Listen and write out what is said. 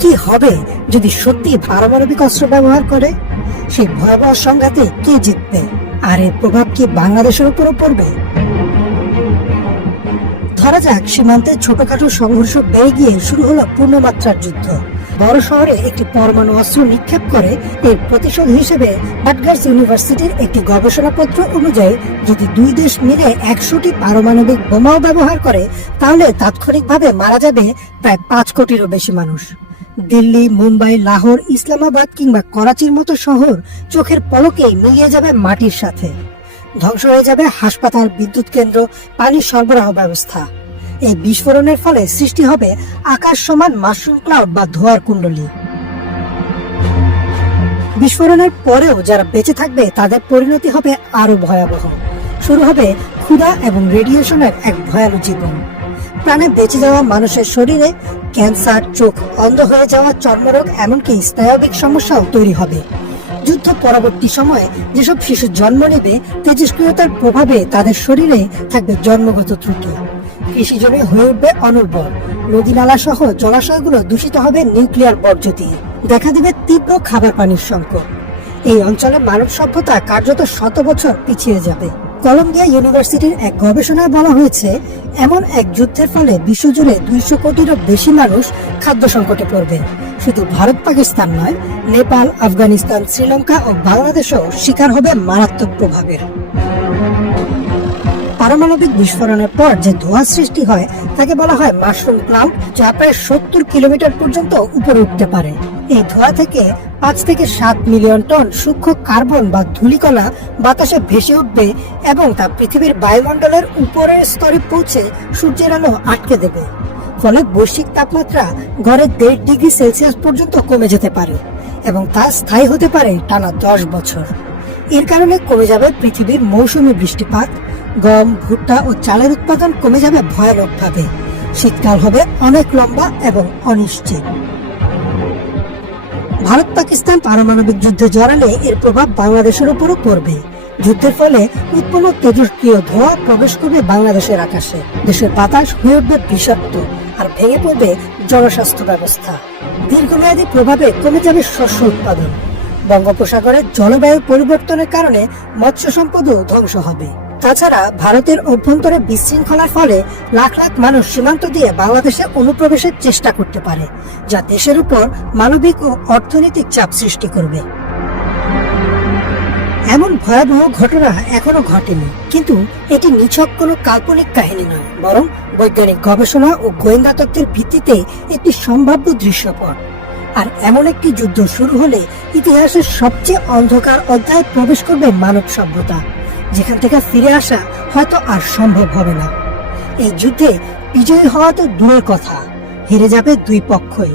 কি হবে যদি সত্যি পারমাণবিক অস্ত্র ব্যবহার করে? সেই ভয়াবহ সংঘাতে কে জিতবে? আর এর প্রভাব কি বাংলাদেশের উপরও পড়বে? ধরা যাক সীমান্তে ছোটখাটো সংঘর্ষ বেড়ে গিয়ে শুরু হলো পূর্ণমাত্রার যুদ্ধ। বড় শহরে একটি পরমাণু অস্ত্র নিক্ষেপ করে এর প্রতিশোধ হিসেবে বাটগার্স ইউনিভার্সিটির একটি গবেষণাপত্র অনুযায়ী, যদি দুই দেশ মিলে একশোটি পারমাণবিক বোমাও ব্যবহার করে, তাহলে তাৎক্ষণিকভাবে মারা যাবে প্রায় পাঁচ কোটিরও বেশি মানুষ। দিল্লি, মুম্বাই, লাহোর, ইসলামাবাদ কিংবা করাচির মতো শহর চোখের পলকেই মিলিয়ে যাবে মাটির সাথে। ধ্বংস হয়ে যাবে হাসপাতাল, বিদ্যুৎ কেন্দ্র পানির সরবরাহ ব্যবস্থা। এই বিস্ফোরণের ফলে সৃষ্টি হবে আকাশ সমান মাশরুম ক্লাউড বা ধোয়ার কুণ্ডলী। বিস্ফোরণের পরেও যারা বেঁচে থাকবে, তাদের পরিণতি হবে আরও ভয়াবহ। শুরু হবে ক্ষুধা এবং রেডিয়েশনের এক ভয়ানক জীবন। প্রাণে বেঁচে যাওয়া মানুষের শরীরে ক্যান্সার, চোখ অন্ধ হয়ে যাওয়া, চর্মরোগ, এমনকি স্নায়বিক সমস্যাও তৈরি হবে। যুদ্ধ পরবর্তী সময়ে যেসব শিশু জন্ম নেবে, তেজস্ক্রিয়তার প্রভাবে তাদের শরীরে থাকবে জন্মগত ত্রুটি। কৃষি জমি হয়ে উঠবে অনুর্বর। নদী নালা সহ জলাশয়গুলো দূষিত হবে নিউক্লিয়ার বর্জ্য দিয়ে দেখা দেবে তীব্র খাবার পানির সংকট। এই অঞ্চলে মানব সভ্যতা কার্যত শত বছর পিছিয়ে যাবে। কলম্বিয়া ইউনিভার্সিটির এক গবেষণায় বলা হয়েছে, এমন এক যুদ্ধের ফলে বিশ্বজুড়ে দুইশো কোটিরও বেশি মানুষ খাদ্য সংকটে পড়বে। শুধু ভারত, পাকিস্তান নয়, নেপাল, আফগানিস্তান, শ্রীলঙ্কা ও বাংলাদেশও শিকার হবে মারাত্মক প্রভাবের। পারমাণবিক বিস্ফোরণের পর যে ধোঁয়া সৃষ্টি হয়, তাকে বলা হয় মাশরুম ক্লাউড যা প্রায় সত্তর কিলোমিটার পর্যন্ত উপরে উঠতে পারে। এই ধোঁয়া থেকে পাঁচ থেকে সাত মিলিয়ন টন সূক্ষ্ম কার্বন বা ধূলিকণা বাতাসে ভেসে উঠবে এবং তা পৃথিবীর বায়ুমণ্ডলের উপরের স্তরে পৌঁছে সূর্যের আলো আটকে দেবে। ফলে বৈশ্বিক তাপমাত্রা গড়ে দেড় ডিগ্রি সেলসিয়াস পর্যন্ত কমে যেতে পারে এবং তা স্থায়ী হতে পারে টানা দশ বছর। এর কারণে কমে যাবে পৃথিবীর মৌসুমী বৃষ্টিপাত গম, ভুট্টা ও চালের উৎপাদন কমে যাবে ভয়ানকভাবে। শীতকাল হবে অনেক লম্বা এবং অনিশ্চিত। ভারত পাকিস্তান পারমাণবিক যুদ্ধে জড়ালে এর প্রভাব বাংলাদেশের উপরও পড়বে। যুদ্ধের ফলে উৎপন্ন তেজস্ক্রিয় ধোঁয়া প্রবেশ করবে বাংলাদেশের আকাশে। দেশের বাতাস হয়ে উঠবে বিষাক্ত আর ভেঙে পড়বে জনস্বাস্থ্য ব্যবস্থা। দীর্ঘমেয়াদী প্রভাবে কমে যাবে শস্য উৎপাদন। বঙ্গোপসাগরের জলবায়ু পরিবর্তনের কারণে মৎস্য সম্পদও ধ্বংস হবে। তাছাড়া ভারতের অভ্যন্তরে বিশৃঙ্খলার ফলে লাখ লাখ মানুষ সীমান্ত দিয়ে বাংলাদেশে অনুপ্রবেশের চেষ্টা করতে পারে, যা দেশের উপর মানবিক ও অর্থনৈতিক চাপ সৃষ্টি করবে। এমন ভয়াবহ ঘটনা এখনও ঘটেনি, কিন্তু এটি নিছক কোনো কাল্পনিক কাহিনী নয়, বরং বৈজ্ঞানিক গবেষণা ও গোয়েন্দা তত্ত্বের ভিত্তিতে একটি সম্ভাব্য দৃশ্যপট। আর এমন একটি যুদ্ধ শুরু হলে ইতিহাসের সবচেয়ে অন্ধকার অধ্যায়ে প্রবেশ করবে মানব সভ্যতা। যেখান থেকে ফিরে আসা হয়তো আর সম্ভব হবে না। এই যুদ্ধে বিজয়ী হওয়া তো দূরের কথা। হেরে যাবে দুই পক্ষই।